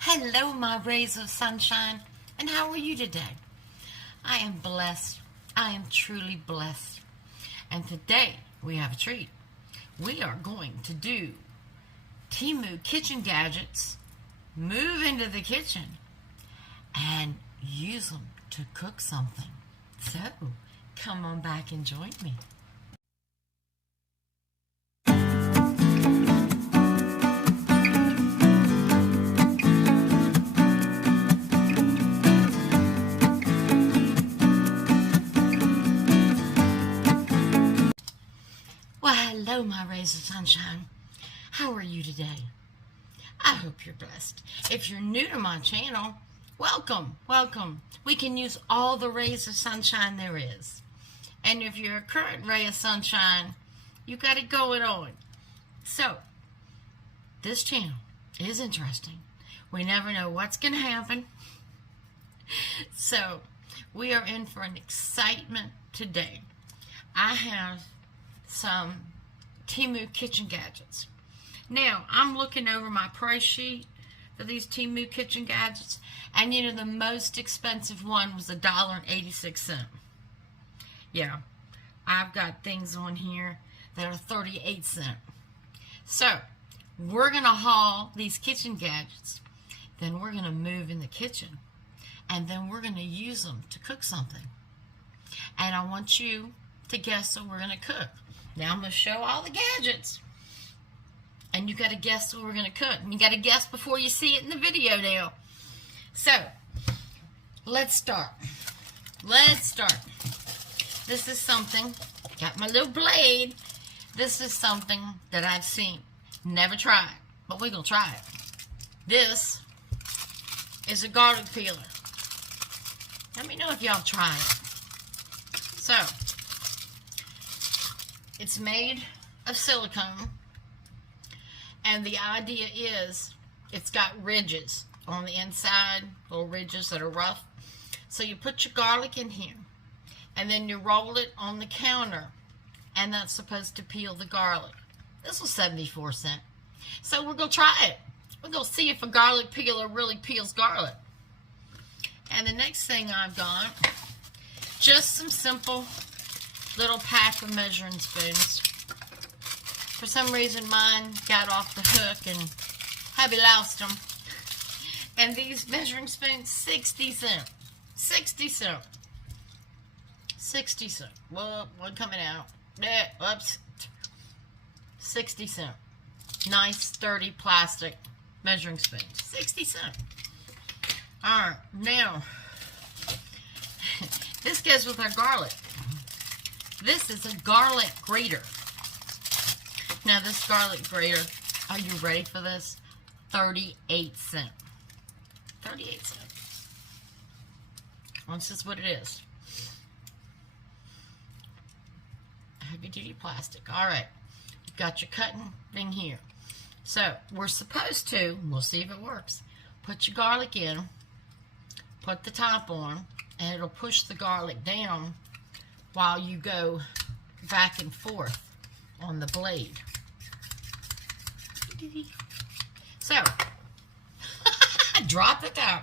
Hello, my rays of sunshine, and how are you today? I am blessed. I am truly blessed. And today we have a treat. We are going to do Temu kitchen gadgets, move into the kitchen, and use them to cook something. So, come on back and join me. Well, hello, my rays of sunshine. How are you today? I hope you're blessed. If you're new to my channel, welcome, welcome. We can use all the rays of sunshine there is. And if you're a current ray of sunshine, you got it going on. So, this channel is interesting. We never know what's going to happen. So, we are in for an excitement today. I have some Temu kitchen gadgets. Now, I'm looking over my price sheet for these Temu kitchen gadgets, and you know, the most expensive one was $1.86. Yeah, I've got things on here that are 38 cents. So, we're going to haul these kitchen gadgets, then we're going to move in the kitchen, and then we're going to use them to cook something. And I want you to guess what we're going to cook. Now I'm going to show all the gadgets. And you got to guess what we're going to cook. And you got to guess before you see it in the video now. So, let's start. Let's start. This is something, got my little blade. This is something that I've seen. Never tried, but we're going to try it. This is a garlic peeler. Let me know if y'all try it. So, it's made of silicone, and the idea is it's got ridges on the inside, little ridges that are rough. So you put your garlic in here, and then you roll it on the counter, and that's supposed to peel the garlic. This was 74 cents. So we're going to try it. We're going to see if a garlic peeler really peels garlic. And the next thing I've got, just some simple little pack of measuring spoons. For some reason mine got off the hook and hubby lost them. And these measuring spoons, 60 cents. 60 cents. 60 cents. Well, one coming out. Whoops. 60 cents. Nice, sturdy plastic measuring spoons. 60 cents. Alright, now, this goes with our garlic. This is a garlic grater. Now this garlic grater, are you ready for this? 38 cents. 38 cents. Well, this is what it is. Heavy duty plastic. Alright. You've got your cutting thing here. So, we're supposed to, we'll see if it works, put your garlic in, put the top on, and it'll push the garlic down while you go back and forth on the blade. So, drop it out.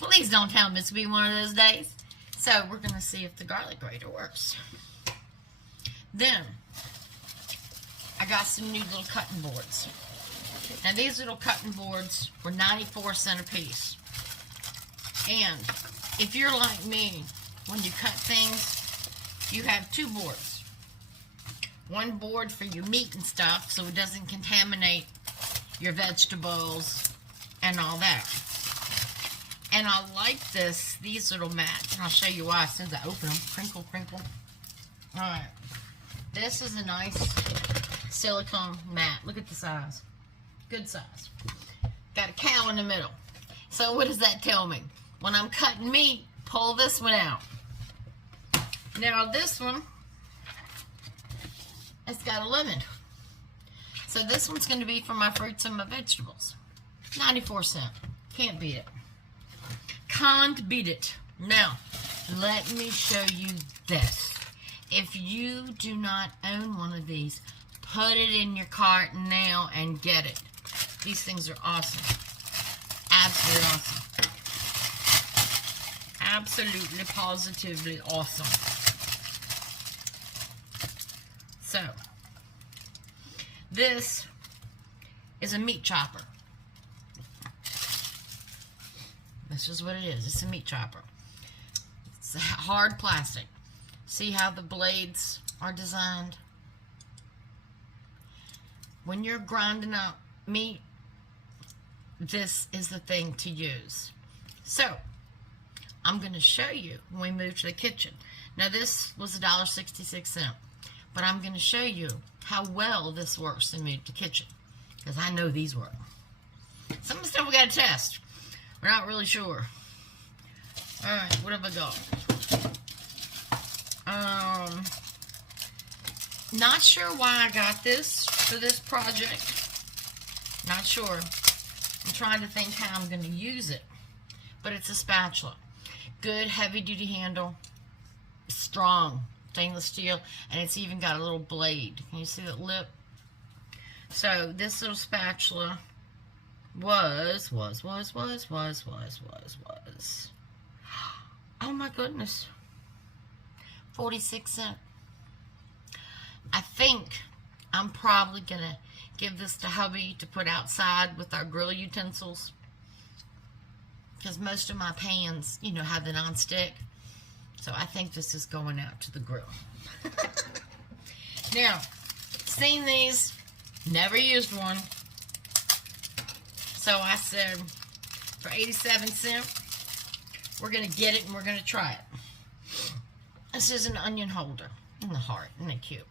Please don't tell me it's be one of those days. So, we're going to see if the garlic grater works. Then, I got some new little cutting boards. Now, these little cutting boards were 94 cents a piece. And, if you're like me, when you cut things, you have two boards. One board for your meat and stuff so it doesn't contaminate your vegetables and all that. And I like these little mats. And I'll show you why as soon as I open them. Crinkle, crinkle. Alright. This is a nice silicone mat. Look at the size. Good size. Got a cow in the middle. So what does that tell me? When I'm cutting meat, pull this one out. Now this one, it's got a lemon. So this one's going to be for my fruits and my vegetables. 94 cents. Can't beat it. Can't beat it. Now, let me show you this. If you do not own one of these, put it in your cart now and get it. These things are awesome. absolutely awesome. Absolutely, positively awesome. So, this is a meat chopper. This is what it is. It's a meat chopper. It's hard plastic. See how the blades are designed? When you're grinding up meat, this is the thing to use. So, I'm going to show you when we move to the kitchen. Now, this was $1.66, but I'm going to show you how well this works in the kitchen, because I know these work. Some of the stuff we got to test. We're not really sure. All right, what have I got? Not sure why I got this for this project. Not sure. I'm trying to think how I'm going to use it. But it's a spatula. Good heavy-duty handle. Strong stainless steel. And it's even got a little blade. Can you see that lip? So this little spatula was. Oh my goodness. 46 cents. I think I'm probably going to give this to hubby to put outside with our grill utensils. Because most of my pans, you know, have the non-stick. So I think this is going out to the grill. Now, seen these, never used one. So I said, for 87 cents, we're going to get it and we're going to try it. This is an onion holder in the heart. Isn't it cute?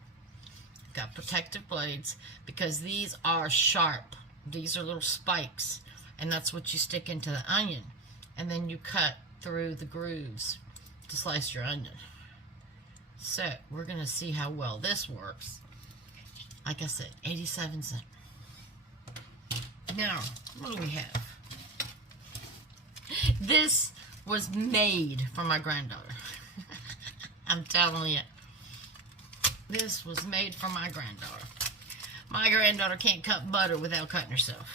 Got protective blades because these are sharp. These are little spikes. And that's what you stick into the onion. And then you cut through the grooves to slice your onion. So, we're going to see how well this works. Like I said, 87 cents. Now, what do we have? This was made for my granddaughter. I'm telling you. This was made for my granddaughter. My granddaughter can't cut butter without cutting herself.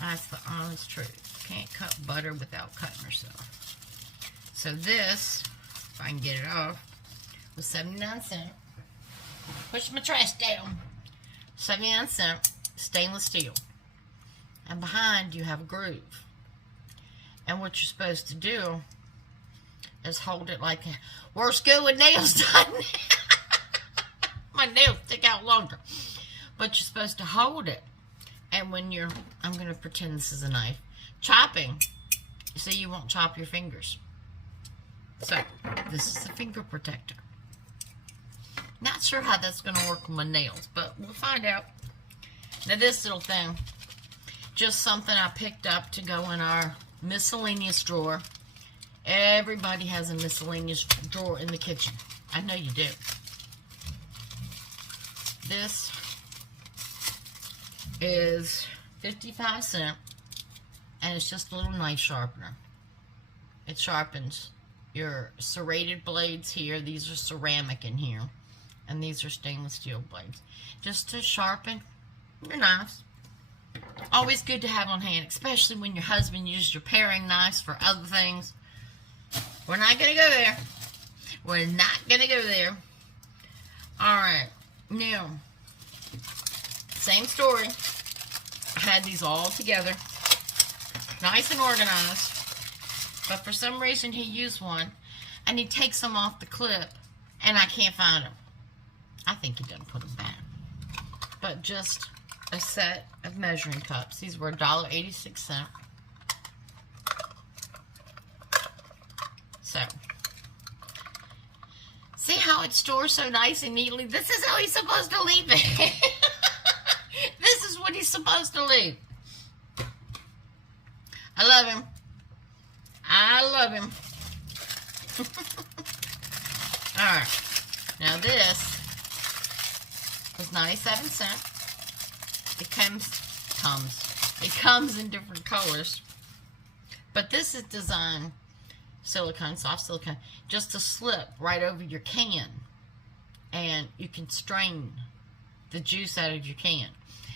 That's the honest truth. Can't cut butter without cutting herself. So this, if I can get it off, was 79 cents. Push my trash down. 79 cents, stainless steel. And behind you have a groove. And what you're supposed to do is hold it like that. Worst good with nails done. My nails stick out longer. But you're supposed to hold it. And when you're, I'm going to pretend this is a knife, chopping, so you won't chop your fingers. So, this is a finger protector. Not sure how that's going to work with my nails, but we'll find out. Now this little thing, just something I picked up to go in our miscellaneous drawer. Everybody has a miscellaneous drawer in the kitchen. I know you do. This is 55 cents, and it's just a little knife sharpener. It sharpens your serrated blades here. These are ceramic in here, and these are stainless steel blades. Just to sharpen your knives. Always good to have on hand, especially when your husband uses your paring knives for other things. We're not going to go there. We're not going to go there. Alright, now, same story. I had these all together, nice and organized, but for some reason he used one, and he takes them off the clip, and I can't find them. I think he doesn't put them back. But just a set of measuring cups. These were $1.86. So, see how it's stored so nice and neatly? This is how he's supposed to leave it. This is what he's supposed to leave. I love him. I love him. Alright. Now this was 97 cents. It comes in different colors. But this is designed silicone, soft silicone, just to slip right over your can. And you can strain the juice out of your can.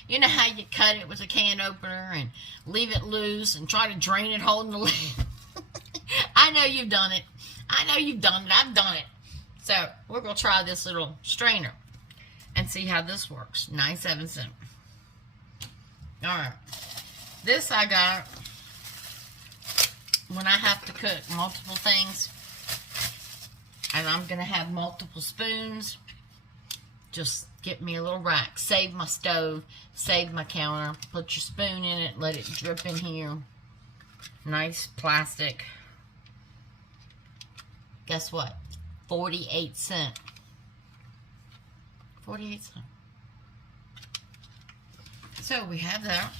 You know how you cut it with a can opener and leave it loose and try to drain it holding the lid? I know you've done it. I know you've done it. I've done it. So we're going to try this little strainer and see how this works. 97 cents. Alright. This I got when I have to cook multiple things and I'm going to have multiple spoons. Just get me a little rack. Save my stove. Save my counter. Put your spoon in it. Let it drip in here. Nice plastic. Guess what? 48 cents. 48 cents. So we have that.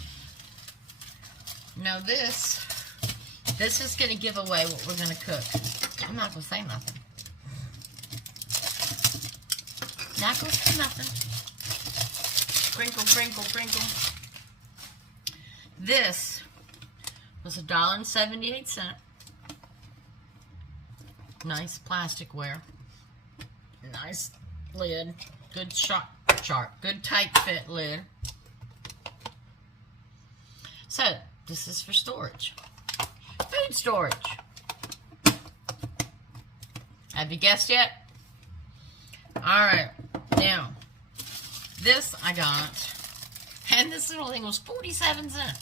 Now this is going to give away what we're going to cook. I'm not going to say nothing. Not going to say nothing. Crinkle, crinkle, crinkle. This was $1.78. Nice plasticware. Nice lid. Good sharp, good tight fit lid. So, this is for storage. Food storage. Have you guessed yet? Alright, now, this I got, and this little thing was 47 cents.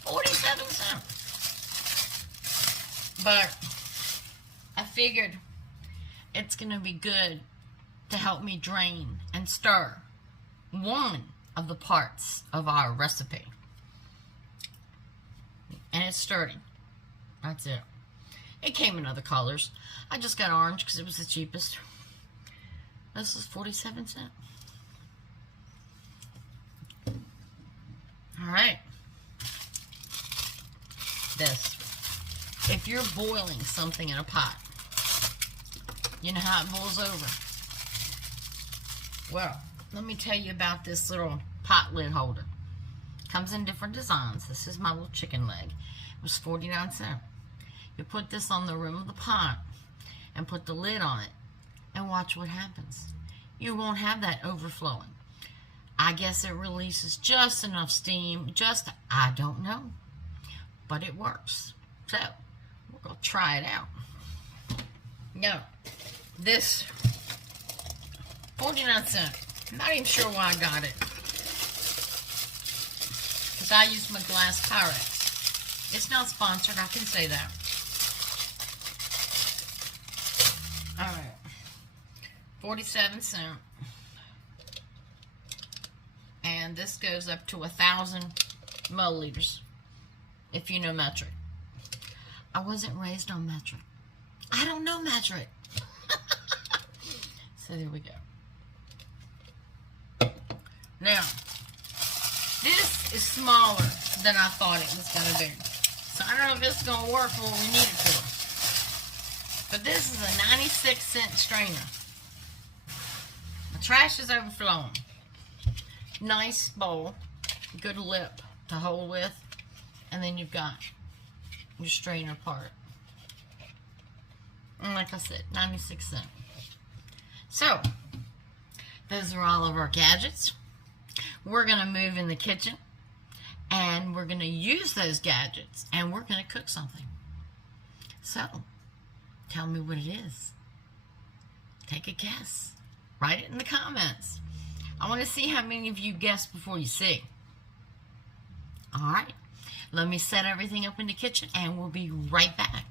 47 cents. But, I figured it's going to be good to help me drain and stir one of the parts of our recipe. And it's sturdy. That's it. It came in other colors. I just got orange because it was the cheapest. This is 47 cents. Alright. This. If you're boiling something in a pot, you know how it boils over. Well, let me tell you about this little pot lid holder. Comes in different designs. This is my little chicken leg. It was 49 cents. You put this on the rim of the pot and put the lid on it and watch what happens. You won't have that overflowing. I guess it releases just enough steam. I don't know. But it works. So, we're going to try it out. Now, this 49 cents. I'm not even sure why I got it. Because I use my glass Pyrex. It's not sponsored, I can say that. Alright. 47 cents. And this goes up to 1,000 milliliters. If you know metric. I wasn't raised on metric. I don't know metric. So there we go. Now, this is smaller than I thought it was going to be. So I don't know if it's going to work for what we need it for. But this is a 96 cent strainer. The trash is overflowing. Nice bowl. Good lip to hold with. And then you've got your strainer part. And like I said, 96 cents. So, those are all of our gadgets. We're going to move in the kitchen. And we're going to use those gadgets. And we're going to cook something. So, tell me what it is. Take a guess. Write it in the comments. I want to see how many of you guess before you see. Alright. Let me set everything up in the kitchen and we'll be right back.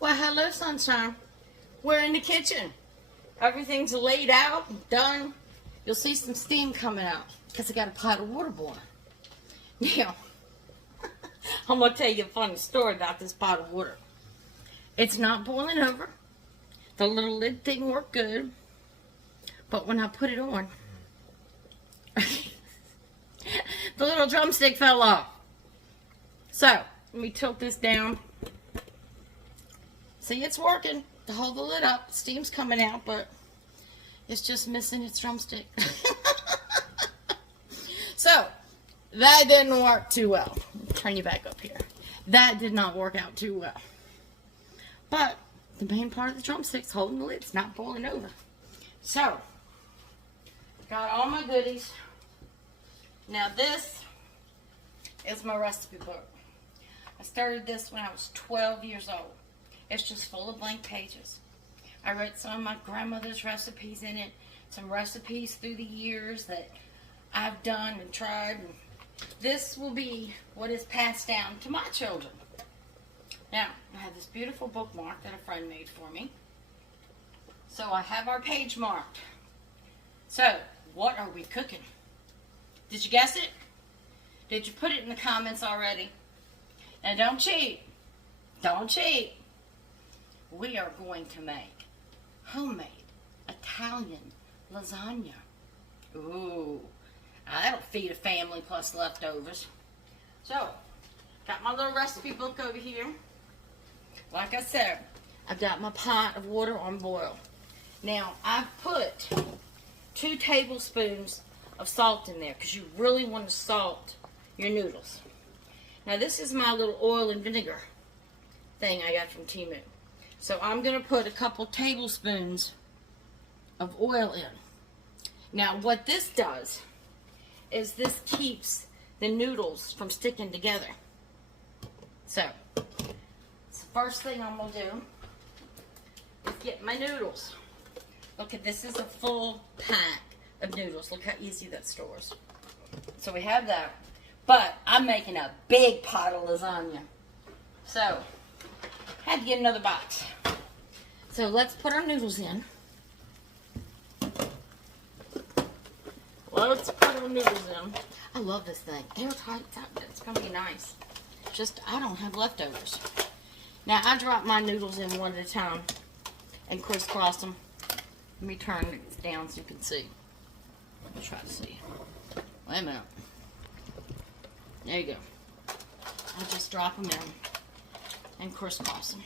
Well, hello, sunshine. We're in the kitchen. Everything's laid out, done. You'll see some steam coming out because I got a pot of water boiling. Now, I'm going to tell you a funny story about this pot of water. It's not boiling over. The little lid thing worked good. But when I put it on, the little drumstick fell off. So, let me tilt this down. See, it's working to hold the lid up. Steam's coming out, but it's just missing its drumstick. that didn't work too well. Turn you back up here. That did not work out too well. But the main part of the drumstick's holding the lid. It's not boiling over. So, got all my goodies. Now this is my recipe book. I started this when I was 12 years old. It's just full of blank pages. I wrote some of my grandmother's recipes in it. Some recipes through the years that I've done and tried. And this will be what is passed down to my children. Now, I have this beautiful bookmark that a friend made for me. So I have our page marked. So, what are we cooking? Did you guess it? Did you put it in the comments already? And don't cheat. Don't cheat. We are going to make homemade Italian lasagna. Ooh, that'll feed a family plus leftovers. So, got my little recipe book over here. Like I said, I've got my pot of water on boil. Now, I've put 2 tablespoons of salt in there because you really want to salt your noodles. Now, this is my little oil and vinegar thing I got from Temu. So, I'm going to put a couple tablespoons of oil in. Now, what this does is this keeps the noodles from sticking together. So, it's the first thing I'm going to do is get my noodles. Look at this, is a full pack of noodles. Look how easy that stores. So we have that. But I'm making a big pot of lasagna. So, had to get another box. So let's put our noodles in. Let's put our noodles in. I love this thing. Airtight, it's going to be nice. Just, I don't have leftovers. Now, I drop my noodles in one at a time and crisscross them. Let me turn it down so you can see. Let me try to see. Wait a minute. There you go. I just drop them in and crisscross them.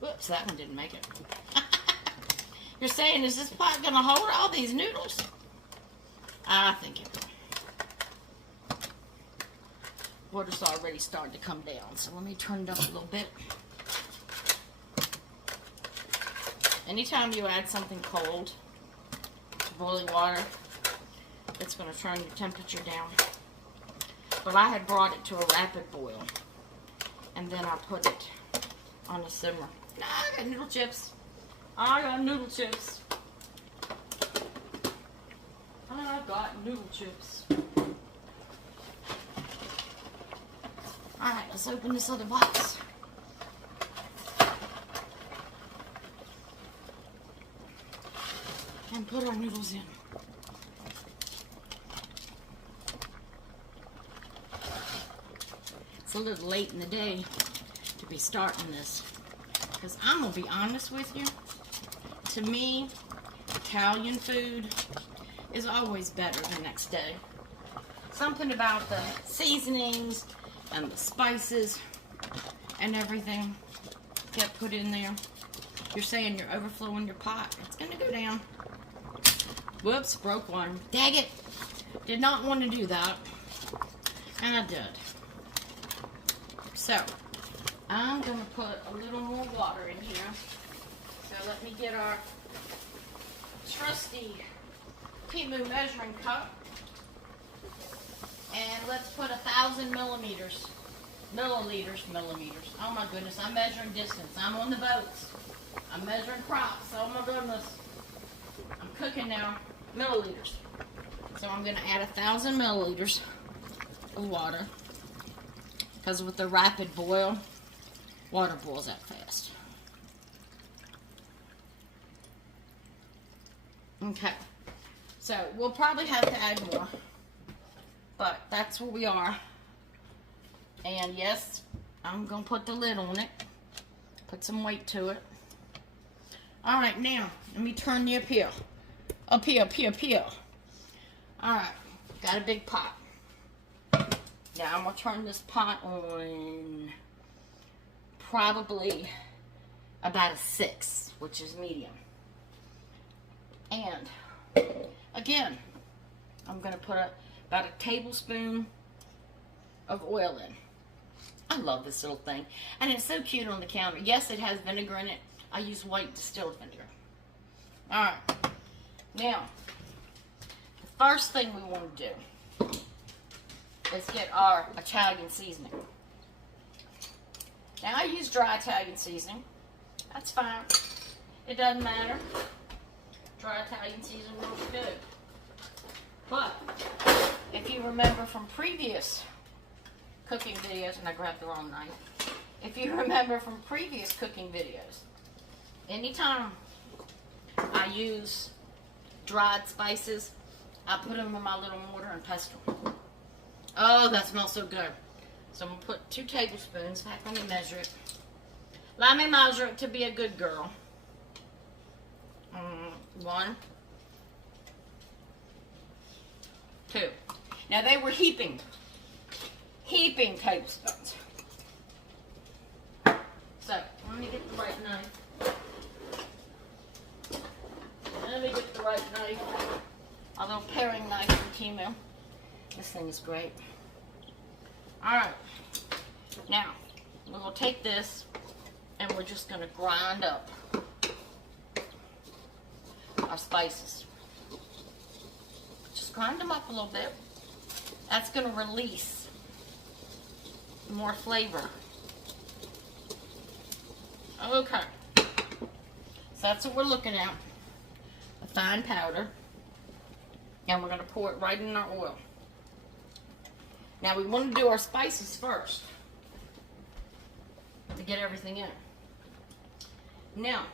Whoops, that one didn't make it. You're saying, is this pot going to hold all these noodles? I think it will. Water's already starting to come down, so let me turn it up a little bit. Anytime you add something cold to boiling water, it's going to turn your temperature down. But I had brought it to a rapid boil, and then I put it on a simmer. Nah, I got noodle chips. I got noodle chips. I got noodle chips. Alright, let's open this other box. And put our noodles in. It's a little late in the day to be starting this. Because I'm going to be honest with you. To me, Italian food is always better the next day. Something about the seasonings and the spices and everything get put in there. You're saying you're overflowing your pot. It's going to go down. Whoops, broke one. Dang it. Did not want to do that. And I did. So, I'm going to put a little more water in here. So let me get our trusty Temu measuring cup. And let's put 1,000 milliliters. Oh my goodness, I'm measuring distance. I'm on the boats. I'm measuring crops. Oh my goodness. I'm cooking now. Milliliters. So I'm going to add 1,000 milliliters of water. Because with the rapid boil, water boils that fast. Okay. So we'll probably have to add more. But that's where we are. And yes, I'm going to put the lid on it. Put some weight to it. Alright, now, let me turn the appeal. Up here. Alright, got a big pot. Now, I'm going to turn this pot on probably about a 6, which is medium. And, again, I'm going to put About a tablespoon of oil in. I love this little thing. And it's so cute on the counter. Yes, it has vinegar in it. I use white distilled vinegar. Alright. Now, the first thing we want to do is get our Italian seasoning. Now, I use dry Italian seasoning. That's fine. It doesn't matter. Dry Italian seasoning works good. But, if you remember from previous cooking videos, and I grabbed the wrong knife. If you remember from previous cooking videos, anytime I use dried spices, I put them in my little mortar and pestle. Oh, that smells so good. So I'm going to put 2 tablespoons. In fact, let me measure it. Let me measure it to be a good girl. 1, 2. Now they were heaping tablespoons. So, let me get the right knife. Let me get the right knife. A little paring knife from Temu. This thing is great. Alright. Now, we're going to take this and we're just going to grind up our spices. Just grind them up a little bit. That's going to release more flavor. Okay. So that's what we're looking at. A fine powder. And we're going to pour it right in our oil. Now we want to do our spices first to get everything in. Now,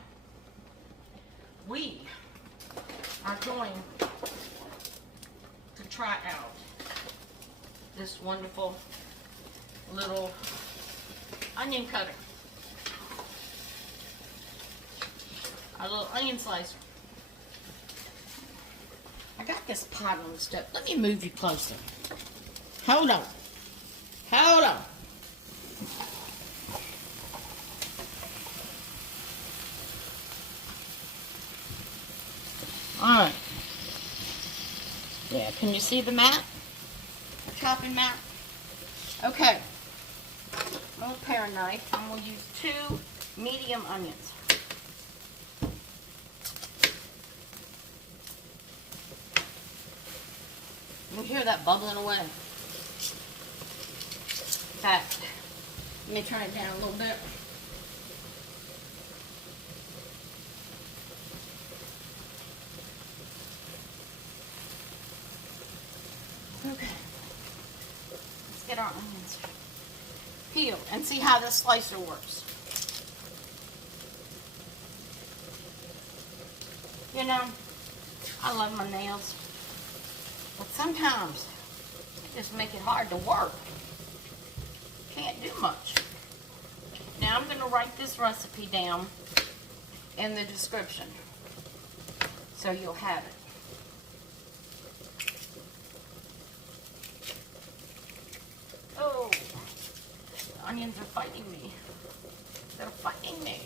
we are going to try out this wonderful little onion cutter. Our little onion slicer. I got this pot on the stove. Let me move you closer. Hold on. Hold on. Alright. Yeah, can you see the mat? The chopping mat? Okay. A little paring knife. I'm going to use 2 medium onions. You hear that bubbling away? In fact, let me turn it down a little bit. Okay. Let's get our onions peeled and see how this slicer works. You know, I love my nails. But sometimes, they just make it hard to work. Can't do much. Now I'm going to write this recipe down in the description, so you'll have it. Oh, the onions are fighting me. They're fighting me.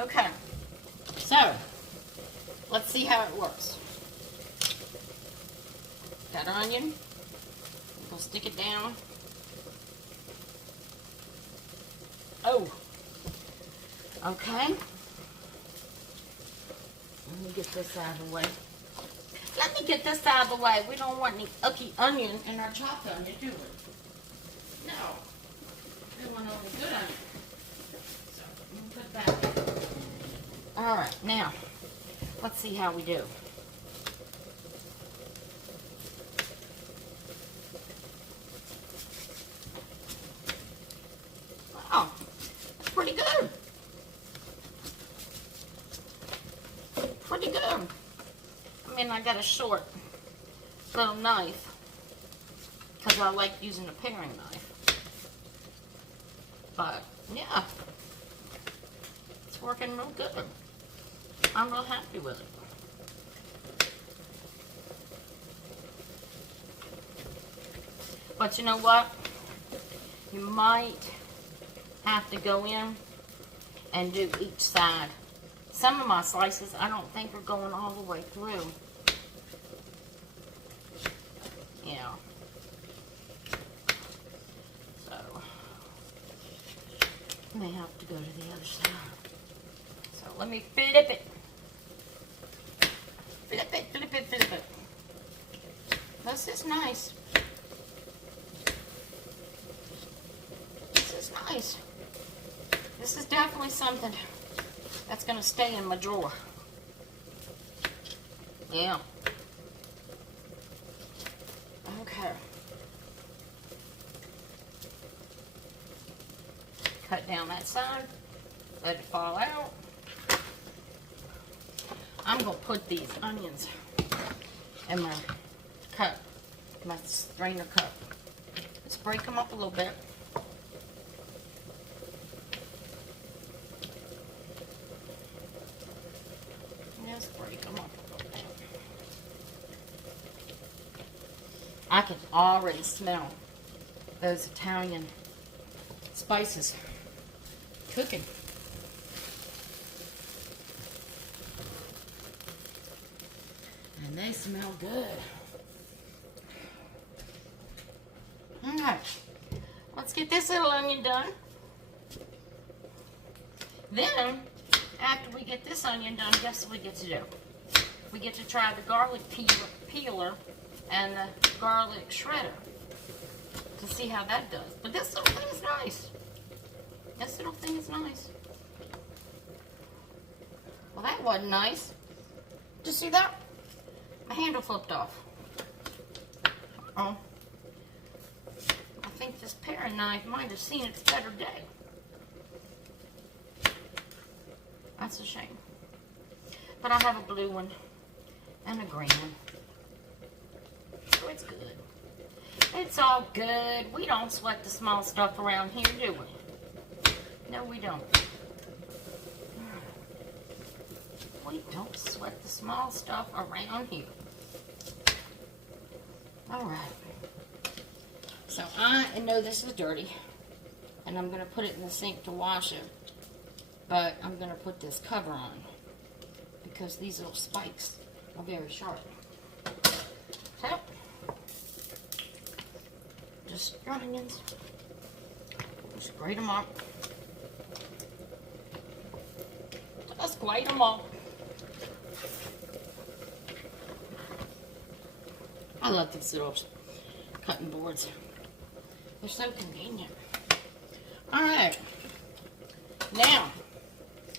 Okay, so, let's see how it works. Got our onion. We'll stick it down. Oh. Okay. Let me get this out of the way. Let me get this out of the way. We don't want any icky onion in our chopped onion, do we? No. We want only good onion. So, I'm going to put that in. Alright, now, let's see how we do. Oh, that's pretty good. Pretty good. I mean, I got a short little knife because I like using a paring knife. But, yeah, it's working real good. I'm real happy with it. But you know what? You might have to go in and do each side. Some of my slices I don't think are going all the way through. Yeah. May have to go to the other side. So let me flip it. Flip it, flip it, flip it. This is nice. This is nice. This is definitely something that's going to stay in my drawer. Yeah. Okay. Cut down that side. Let it fall out. I'm going to put these onions in my cup, my strainer cup. Let's break them up a little bit. Just break them up a little bit. I can already smell those Italian spices cooking. And they smell good. Okay, let's get this little onion done. Then, after we get this onion done, guess what we get to do? We get to try the garlic peeler and the garlic shredder to see how that does. But this little thing is nice. This little thing is nice. Well, that wasn't nice. Did you see that? My handle flipped off. Oh. I think this paring knife might have seen its better day. That's a shame. But I have a blue one and a green one. So it's good. It's all good. We don't sweat the small stuff around here, do we? No, we don't. We don't sweat the small stuff around here. Alright. So I know this is dirty. And I'm going to put it in the sink to wash it. But I'm going to put this cover on. Because these little spikes are very sharp. So, just your onions. Just grate them up. Just grate them up. I love these little cutting boards. They're so convenient. Alright. Now,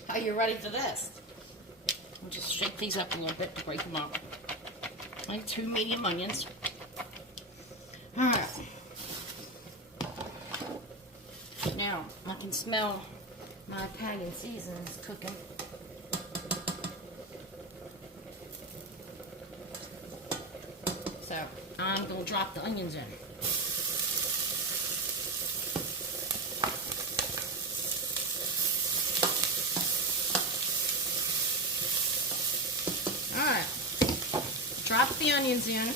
are you ready for this? We'll just shake these up a little bit to break them up. Like 2 medium onions. Alright. Now, I can smell my Italian seasonings cooking. So, I'm going to drop the onions in. Alright. Drop the onions in.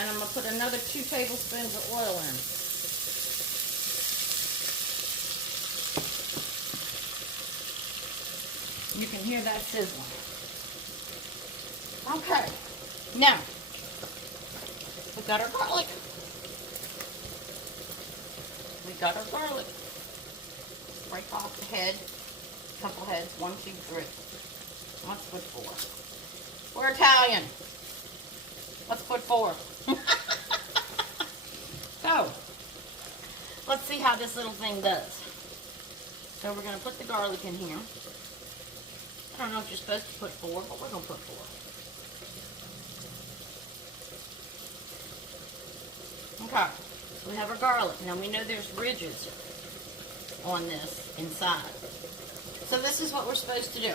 And I'm going to put another 2 tablespoons of oil in. You can hear that sizzling. Okay. Now, we got our garlic. We got our garlic. Break off the head. Couple heads. 1, 2, 3. Let's put 4. We're Italian. Let's put 4. So, let's see how this little thing does. So we're going to put the garlic in here. I don't know if you're supposed to put 4, but we're going to put 4. Okay, we have our garlic. Now we know there's ridges on this inside. So this is what we're supposed to do.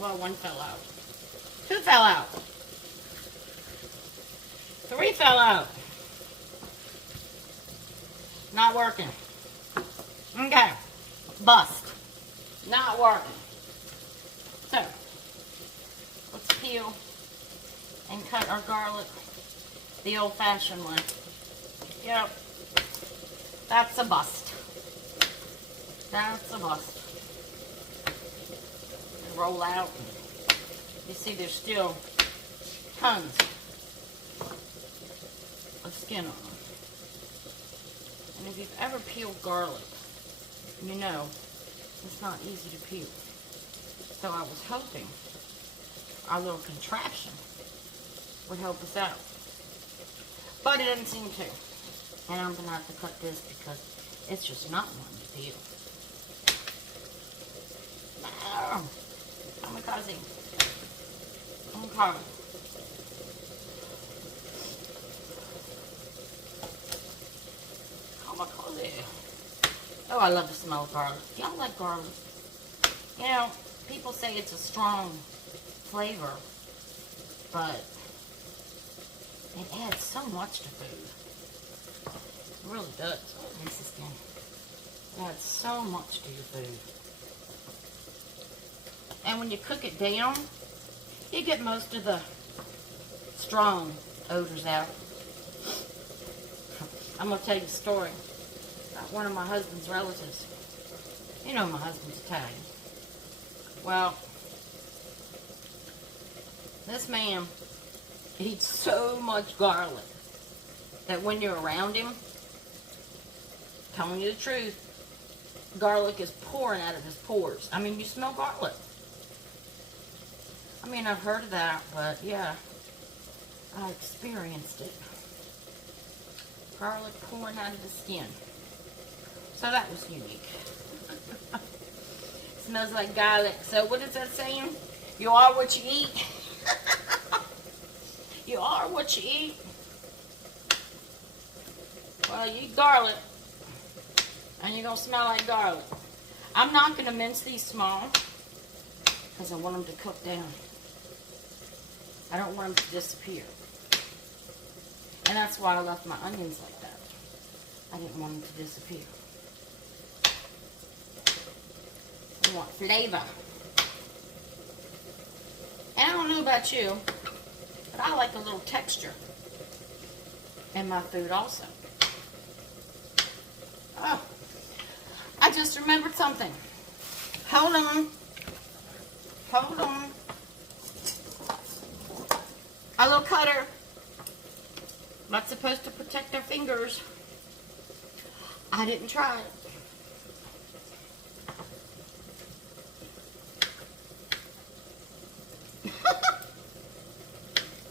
Well, 1 fell out. 2 fell out. 3 fell out. Not working. Okay. Bust. Not working. So, let's peel and cut our garlic the old-fashioned way. Yep. That's a bust. That's a bust. Roll out. You see there's still tons of skin on them. And if you've ever peeled garlic, you know it's not easy to peel. So I was hoping our little contraption would help us out. But it doesn't seem to. And I'm going to have to cut this because it's just not one to peel. No. I'm a cousin. Okay. Oh my God. Oh, I love the smell of garlic. Y'all like garlic? You know, people say it's a strong flavor, but it adds so much to food. It really does. Oh, this is good. It adds so much to your food. And when you cook it down, you get most of the strong odors out. I'm going to tell you a story about one of my husband's relatives. You know my husband's Italian. Well, this man eats so much garlic that when you're around him, telling you the truth, garlic is pouring out of his pores. I mean, you smell garlic. I mean, I've heard of that, but yeah, I experienced it. Garlic pouring out of the skin. So that was unique. Smells like garlic. So what is that saying? You are what you eat. You are what you eat. Well, you eat garlic, and you're going to smell like garlic. I'm not going to mince these small because I want them to cook down. I don't want them to disappear. And that's why I left my onions like that. I didn't want them to disappear. I want flavor. And I don't know about you, but I like a little texture in my food also. Oh, I just remembered something. Hold on. Hold on. A little cutter. Not supposed to protect our fingers. I didn't try it.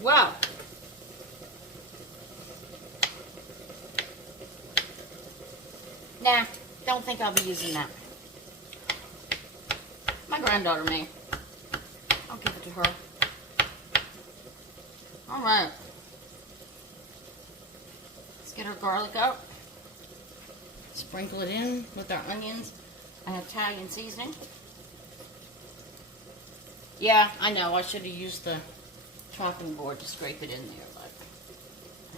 Wow. Nah, don't think I'll be using that. My granddaughter may. I'll give it to her. Alright. Let's get our garlic up. Sprinkle it in with our onions and Italian seasoning. Yeah, I know. I should have used the chopping board to scrape it in there, but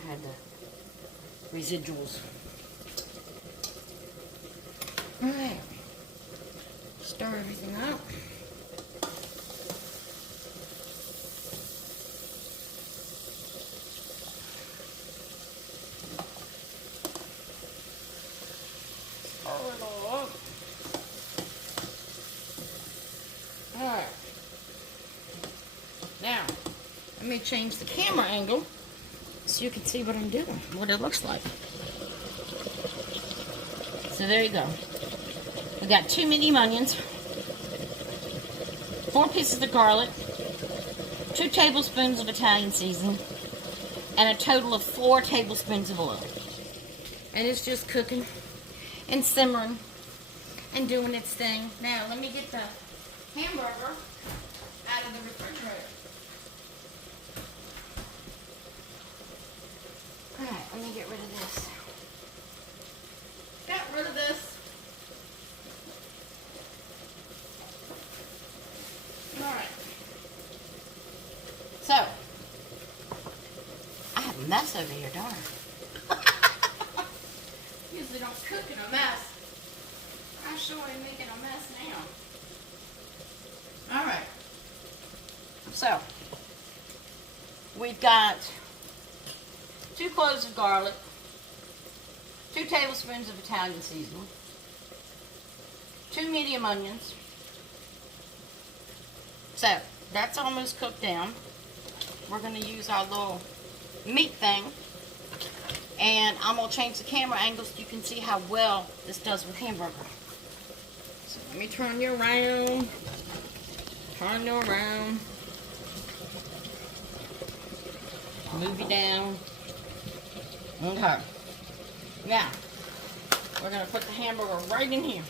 I had the residuals. Alright. Stir everything up. Stir it all up. Alright. Now, let me change the camera angle so you can see what I'm doing, what it looks like. So there you go. We got 2 medium onions, 4 pieces of garlic, 2 tablespoons of Italian seasoning, and a total of 4 tablespoons of oil. And it's just cooking and simmering and doing its thing. Now, let me get the hamburger out of the refrigerator. Alright, let me get rid of this. Got rid of this. Alright. So, I have a mess over here, don't I? Usually don't cook in a mess. I sure am making a mess now. Alright. So, we've got 2 cloves of garlic, 2 tablespoons of Italian seasoning, 2 medium onions. So, that's almost cooked down. We're going to use our little meat thing And I'm going to change the camera angle so you can see how well this does with hamburger. So let me turn you around. Turn you around. Move you down. Okay. Now, we're going to put the hamburger right in here.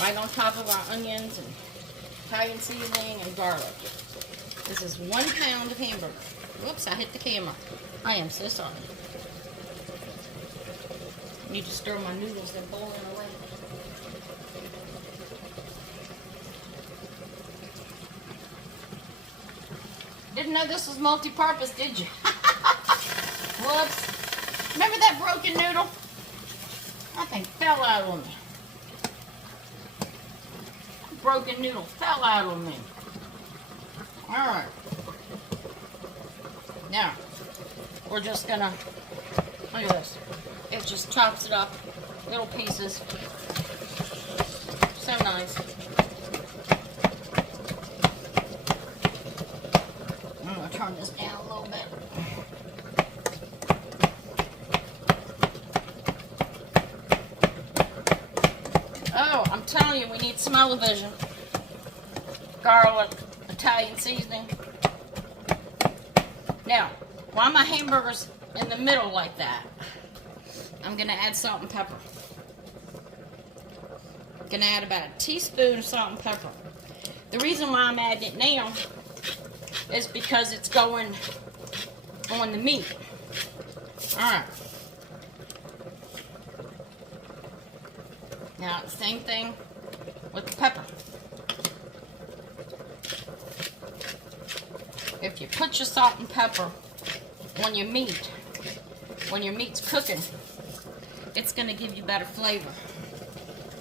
Right on top of our onions and Italian seasoning and garlic. This is 1 pound of hamburger. Whoops, I hit the camera. I am so sorry. Need to stir my noodles, they're boiling away. Didn't know this was multi-purpose, did you? Whoops. Remember that broken noodle? That thing fell out on me. Broken noodle fell out on me. Alright. Now, we're just gonna, look at this. It just chops it up, little pieces. So nice. I'm gonna turn this down a little bit. Oh, I'm telling you, we need smell-o-vision. Garlic, Italian seasoning. Now, why my hamburger's in the middle like that? I'm gonna add salt and pepper. Gonna add about a teaspoon of salt and pepper. The reason why I'm adding it now is because it's going on the meat. Alright. Now, the same thing with the pepper. If you put your salt and pepper on your meat, when your meat's cooking, it's going to give you better flavor.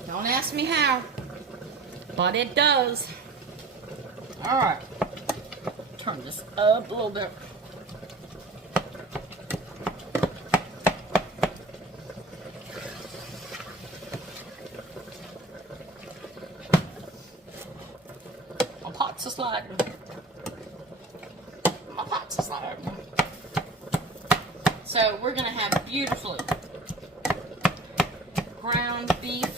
Don't ask me how, but it does. Alright. Turn this up a little bit. My pots are sliding. My pots are sliding. So we're going to have beautifully ground beef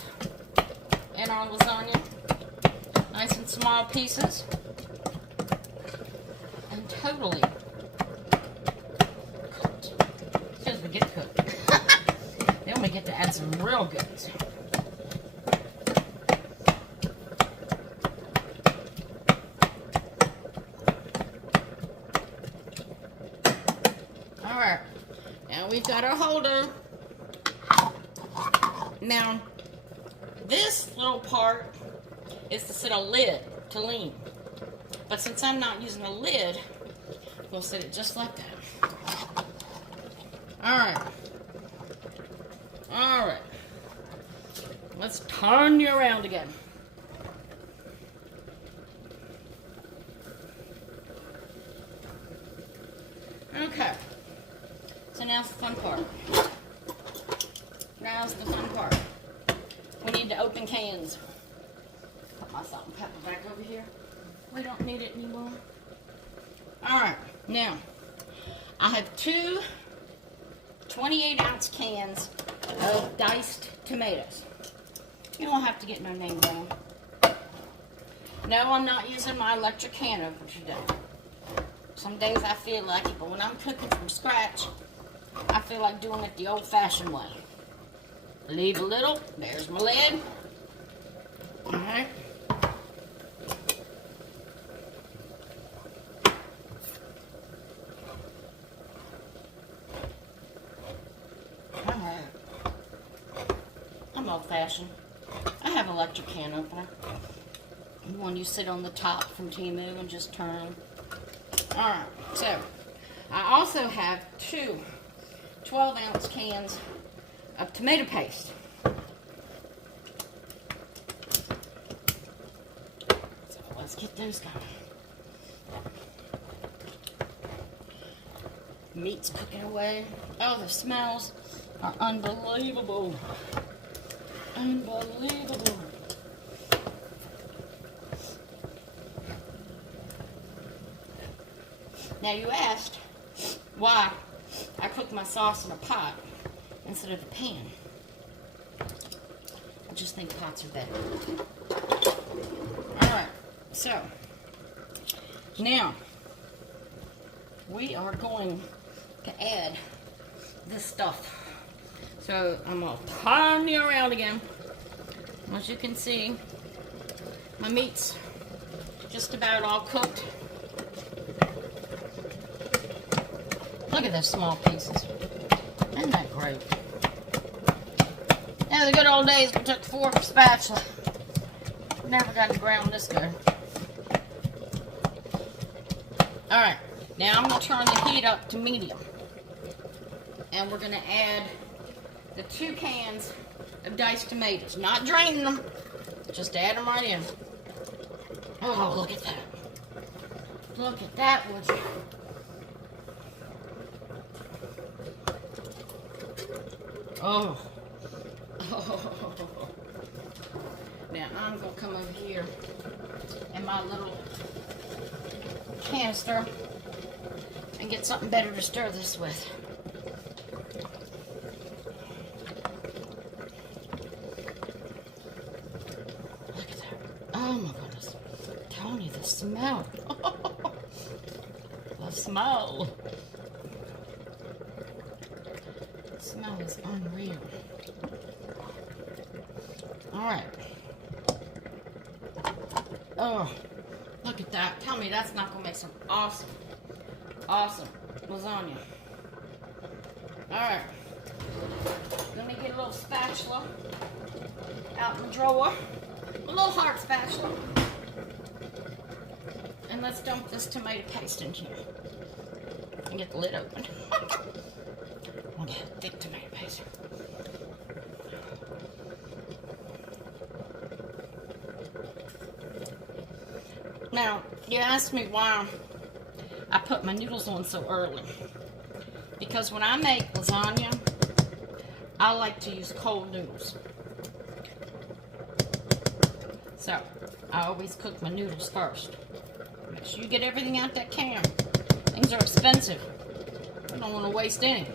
in our lasagna. Nice and small pieces. And totally cooked. As soon as we get cooked. Then we get to add some real goods. Alright. Now we've got our holder. Now, this little part is to sit a lid to lean. But since I'm not using a lid, we'll sit it just like that. Alright. Alright. Let's turn you around again. Okay. So now's the fun part. Now's the fun part. We need to open cans. Put my salt and pepper back over here. We don't need it anymore. Alright, now, I have 2 28-ounce cans of diced tomatoes. You don't have to get no name down. No, I'm not using my electric can opener today. Some days I feel like it, but when I'm cooking from scratch, I feel like doing it the old-fashioned way. Leave a little. There's my lid. Alright. Alright. I'm old-fashioned. I have electric can opener. One you sit on the top from Temu and just turn. Alright, so I also have 2 12-ounce cans of tomato paste. So let's get those going. Meat's cooking away. Oh, the smells are unbelievable. Unbelievable. Now you asked why I cook my sauce in a pot instead of a pan. I just think pots are better. Alright, so now we are going to add this stuff. So I'm going to turn you around again. As you can see, my meat's just about all cooked. Look at those small pieces. Isn't that great? Now the good old days we took fork and spatula. Never got to ground this good. Alright, now I'm going to turn the heat up to medium. And we're going to add the 2 cans of diced tomatoes. Not draining them, just add them right in. Oh, look at that. Look at that, would you? Oh. Oh. Now I'm going to come over here in my little canister and get something better to stir this with. Look at that. Oh my goodness. I'm telling you, the smell. The smell. The smell is unreal. Alright. Oh, look at that. Tell me that's not going to make some awesome, awesome lasagna. Alright. Let me get a little spatula out in the drawer. A little hard spatula. And let's dump this tomato paste in here. And get the lid open. I'll get a thick tomato paste. Now, you asked me why I put my noodles on so early. Because when I make lasagna, I like to use cold noodles. So, I always cook my noodles first. Make sure you get everything out that can. Things are expensive. I don't want to waste any.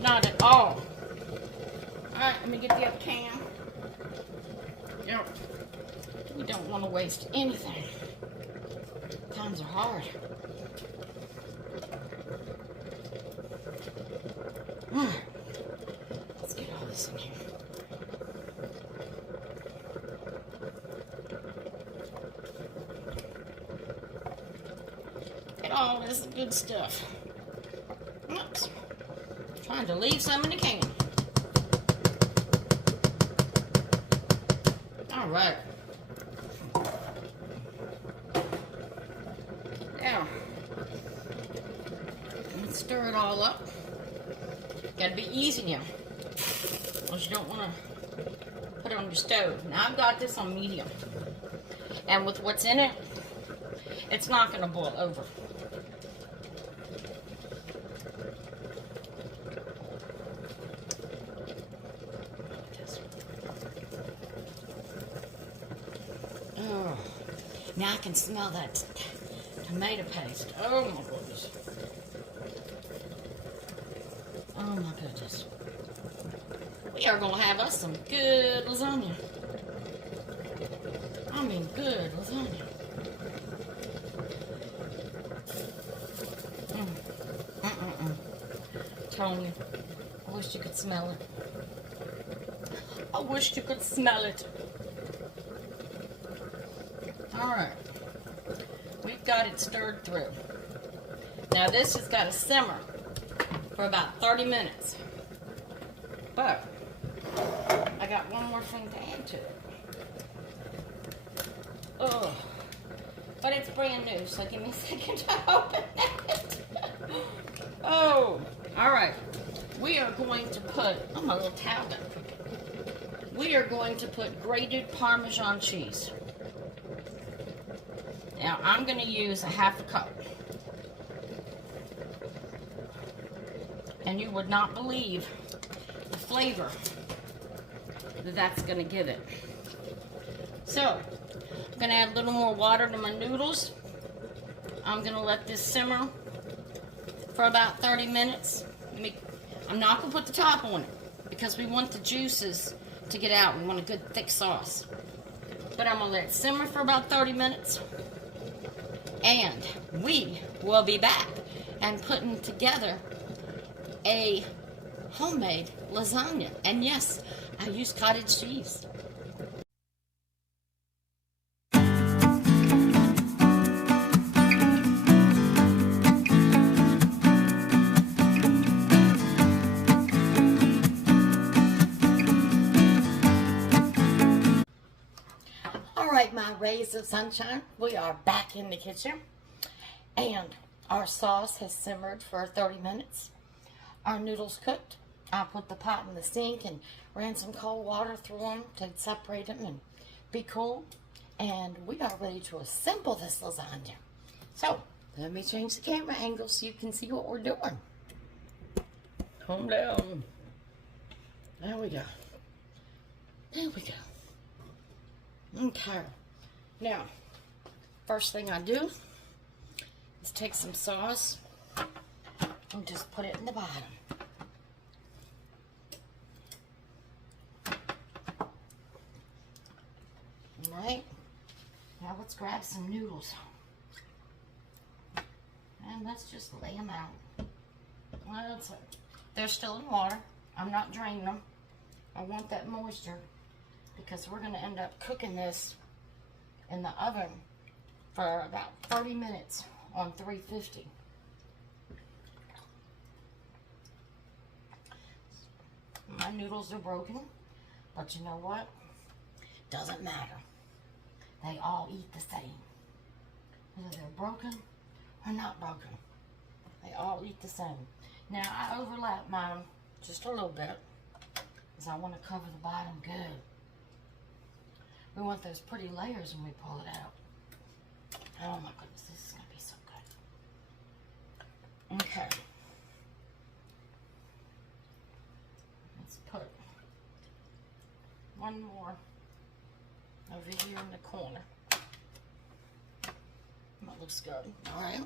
Not at all. Alright, let me get the other can. Yep. You don't want to waste anything. Times are hard. Let's get all this in here. Get all this good stuff. Oops. Trying to leave some in the can. Alright. Now, let's stir it all up. Gotta be easy now, because you don't want to put it on your stove. Now I've got this on medium, and with what's in it, it's not going to boil over. Oh, now I can smell that tomato paste. Oh my goodness. Oh my goodness. We are going to have us some good lasagna. I mean good lasagna. Tony, I wish you could smell it. I wish you could smell it. Alright. We've got it stirred through. Now this has got to simmer for about 30 minutes. But I got one more thing to add to it. Oh, but it's brand new, so give me a second to open it. Oh, all right. We are going to put, oh, my little towel got crooked. We are going to put grated Parmesan cheese. Now, I'm going to use a half a cup. And you would not believe the flavor that that's going to give it. So, I'm going to add a little more water to my noodles. I'm going to let this simmer for about 30 minutes. I'm not going to put the top on it because we want the juices to get out. We want a good thick sauce. But I'm going to let it simmer for about 30 minutes. And we will be back and putting together a homemade lasagna. And yes, I use cottage cheese. Alright, my rays of sunshine, we are back in the kitchen, and our sauce has simmered for 30 minutes. Our noodles cooked. I put the pot in the sink and ran some cold water through them to separate them and be cool. And we are ready to assemble this lasagna. So, let me change the camera angle so you can see what we're doing. Calm down. There we go. There we go. Okay, now, first thing I do is take some sauce and just put it in the bottom. Alright, now let's grab some noodles. And let's just lay them out. They're still in water. I'm not draining them. I want that moisture, because we're going to end up cooking this in the oven for about 30 minutes on 350. My noodles are broken, but you know what? Doesn't matter. They all eat the same. Whether they're broken or not broken, they all eat the same. Now, I overlap mine just a little bit because I want to cover the bottom good. We want those pretty layers when we pull it out. Oh my goodness, this is going to be so good. Okay. Let's put one more over here in the corner. That looks good. Alright.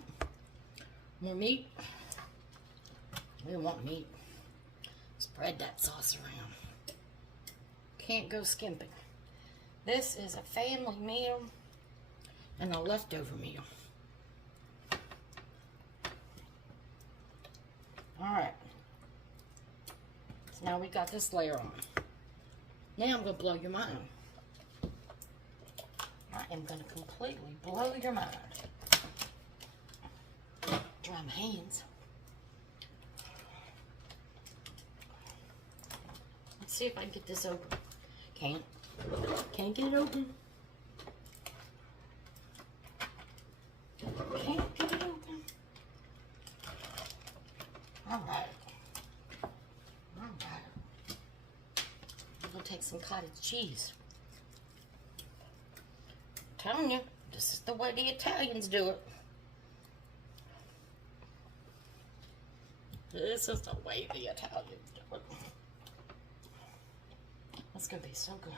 More meat. We want meat. Spread that sauce around. Can't go skimping. This is a family meal and a leftover meal. Alright. So now we got this layer on. Now I'm going to blow your mind. I am going to completely blow your mind. Dry my hands. Let's see if I can get this open. Can't get it open. Can't get it open. Alright. Alright. I'm going to take some cottage cheese. I'm telling you, this is the way the Italians do it. This is the way the Italians do it. It's going to be so good.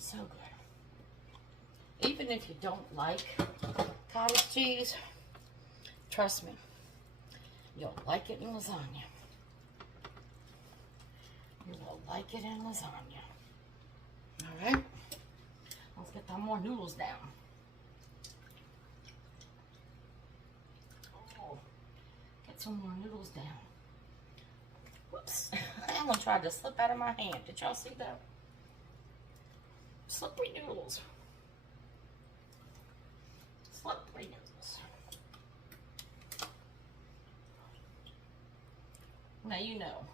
So good. Even if you don't like cottage cheese, trust me, you'll like it in lasagna. You will like it in lasagna. Alright? Let's get some more noodles down. Oh, get some more noodles down. Whoops. That one tried to slip out of my hand. Did y'all see that? Slippery noodles. Slippery noodles. Now you know,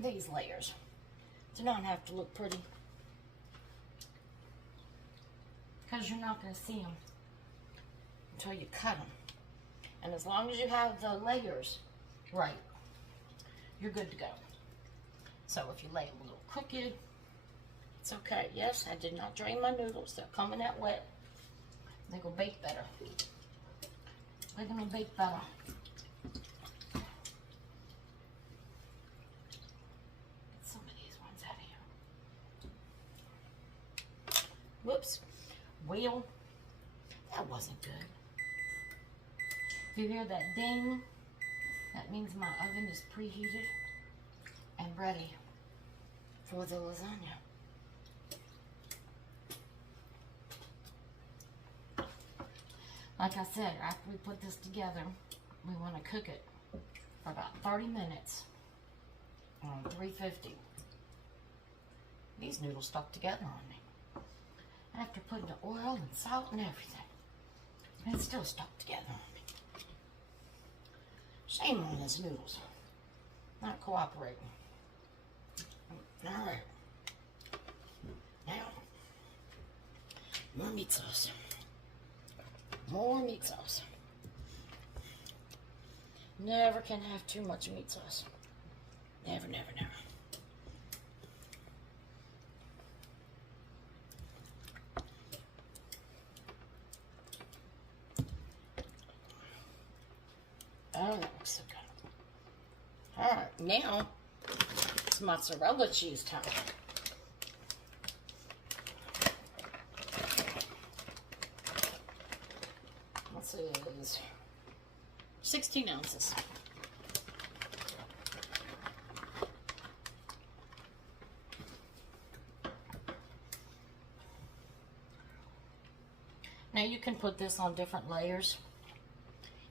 these layers do not have to look pretty, because you're not going to see them until you cut them. And as long as you have the layers right, you're good to go. So if you lay a little crooked, it's okay. Yes, I did not drain my noodles. They're coming out wet. They're going to bake better. They're going to bake better. Get some of these ones out of here. Whoops. Well, that wasn't good. If you hear that ding, that means my oven is preheated and ready for the lasagna. Like I said, after we put this together, we want to cook it for about 30 minutes on 350. These noodles stuck together on me. After putting the oil and salt and everything, it's still stuck together on me. Shame on these noodles. Not cooperating. Alright. Now, more meat sauce. More meat sauce. Never can have too much meat sauce. Never, never, never. Oh, that looks so good. Alright, now it's mozzarella cheese time. This is 16 ounces. Now you can put this on different layers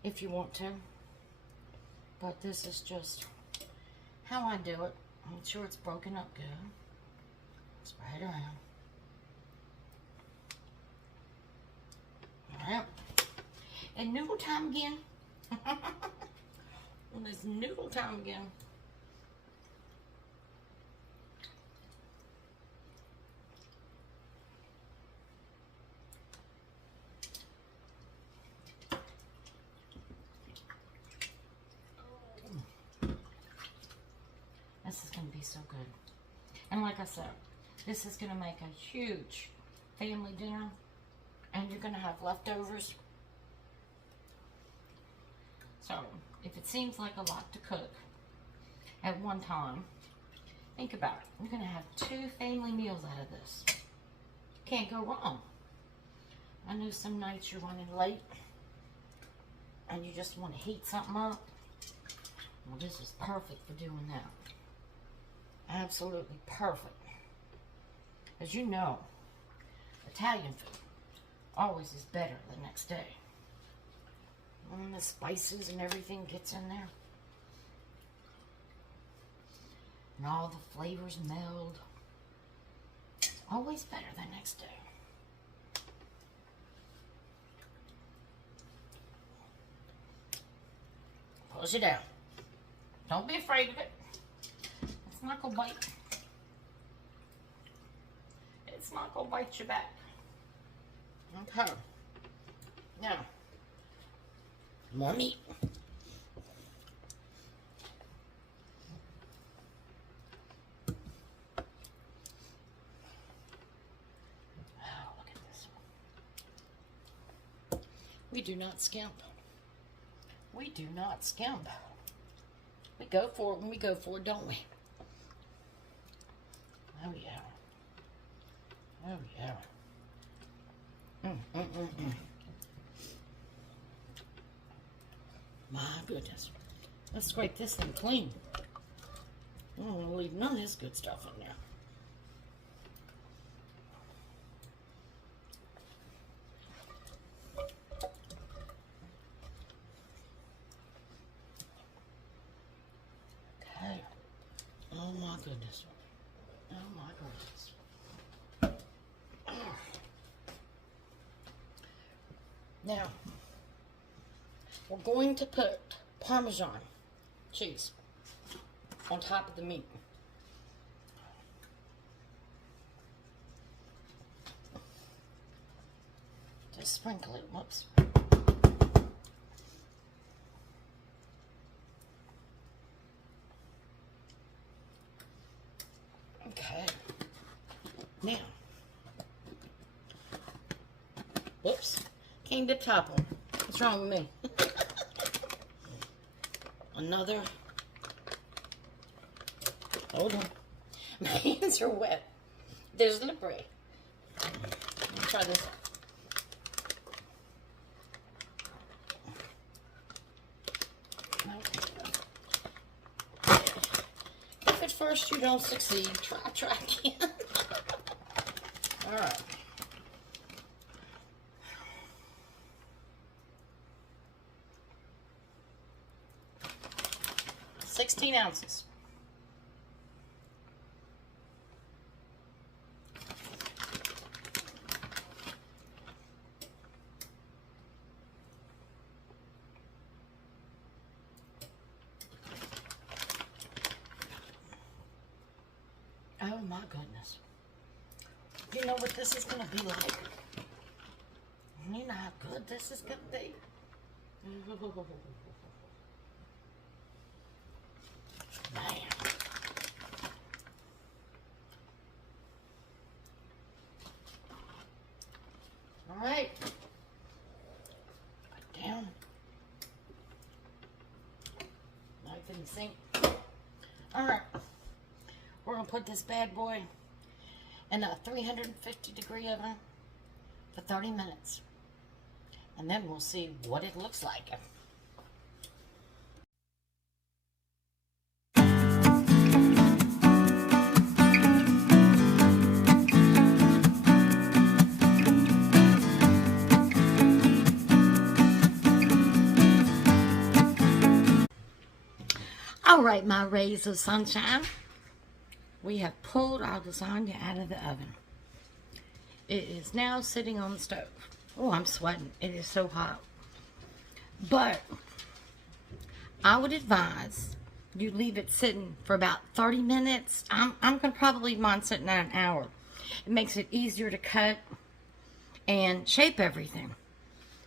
if you want to, but this is just how I do it. Make sure it's broken up good. Spread it around. Alright. And noodle time again. Well, it's noodle time again. This is going to be so good. And like I said, this is going to make a huge family dinner. And you're going to have leftovers. So, if it seems like a lot to cook at one time, think about it. You're going to have 2 family meals out of this. Can't go wrong. I know some nights you're running late and you just want to heat something up. Well, this is perfect for doing that. Absolutely perfect. As you know, Italian food always is better the next day. When the spices and everything gets in there. And all the flavors meld. It's always better the next day. Push it down. Don't be afraid of it. It's not gonna bite. It's not gonna bite your back. Okay. Now, more meat. Oh, look at this. We do not skimp. We do not skimp. We go for it when we go for it, don't we? Oh, yeah. Oh, yeah. My goodness. Let's scrape this thing clean. I don't want to leave none of this good stuff in there. Okay. Oh my goodness. Oh my goodness. Now, we're going to put Parmesan cheese on top of the meat. Just sprinkle it. Whoops. Okay. Now, whoops. Came to topple. What's wrong with me? Another. Hold on. My hands are wet. They're slippery. Let me try this. first you don't succeed. Try again. All right. 16 ounces. Oh my goodness. You know what this is going to be like? You know how good this is going to be? Man. All right. Put it down. Knife in the sink. All right. We're going to put this bad boy in a 350-degree oven for 30 minutes. And then we'll see what it looks like. All right, my rays of sunshine. We have pulled our lasagna out of the oven. It is now sitting on the stove. Oh, I'm sweating. It is so hot. But I would advise you leave it sitting for about 30 minutes. I'm going to probably leave mine sitting at an hour. It makes it easier to cut and shape everything.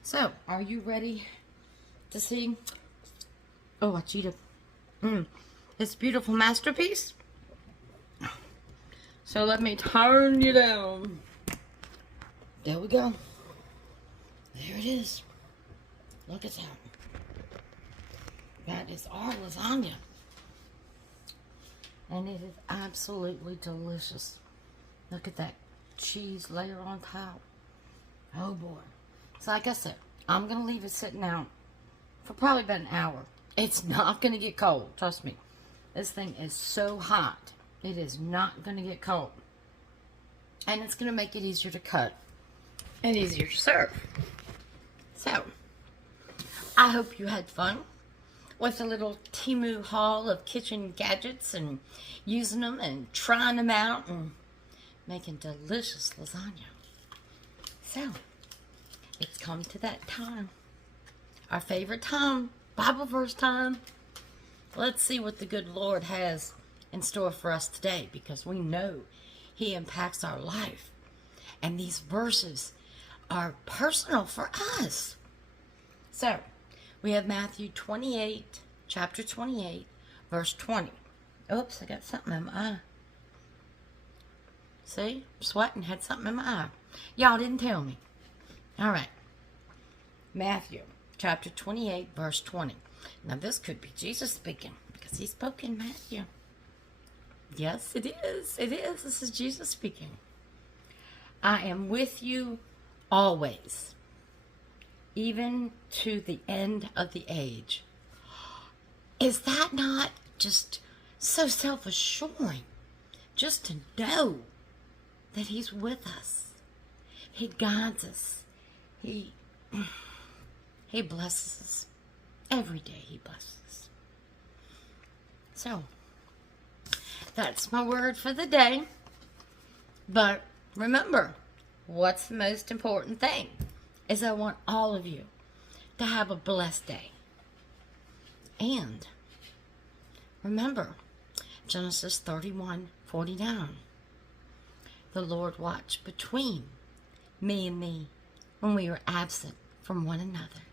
So, are you ready to see? Oh, I cheated. This beautiful masterpiece. So let me turn you down. There we go. There it is. Look at that. That is our lasagna. And it is absolutely delicious. Look at that cheese layer on top. Oh boy. So like I said, I'm going to leave it sitting out for probably about an hour. It's not going to get cold. Trust me. This thing is so hot. It is not going to get cold. And it's going to make it easier to cut and easier to serve. So, I hope you had fun with a little Temu haul of kitchen gadgets and using them and trying them out and making delicious lasagna. So, it's come to that time. Our favorite time, Bible verse time. Let's see what the good Lord has in store for us today, because we know He impacts our life. And these verses are personal for us. So, we have Matthew 28, chapter 28, verse 20. Oops, I got something in my eye. See? I'm sweating, had something in my eye. Y'all didn't tell me. All right. Matthew, chapter 28, verse 20. Now, this could be Jesus speaking, because He spoke in Matthew. Yes, it is. It is. This is Jesus speaking. I am with you always, even to the end of the age. Is that not just so self-assuring? Just to know that He's with us. He guides us. He blesses us. Every day He blesses us. So, that's my word for the day. But remember, what's the most important thing is I want all of you to have a blessed day. And remember, Genesis 31:49. The Lord watched between me and me when we were absent from one another.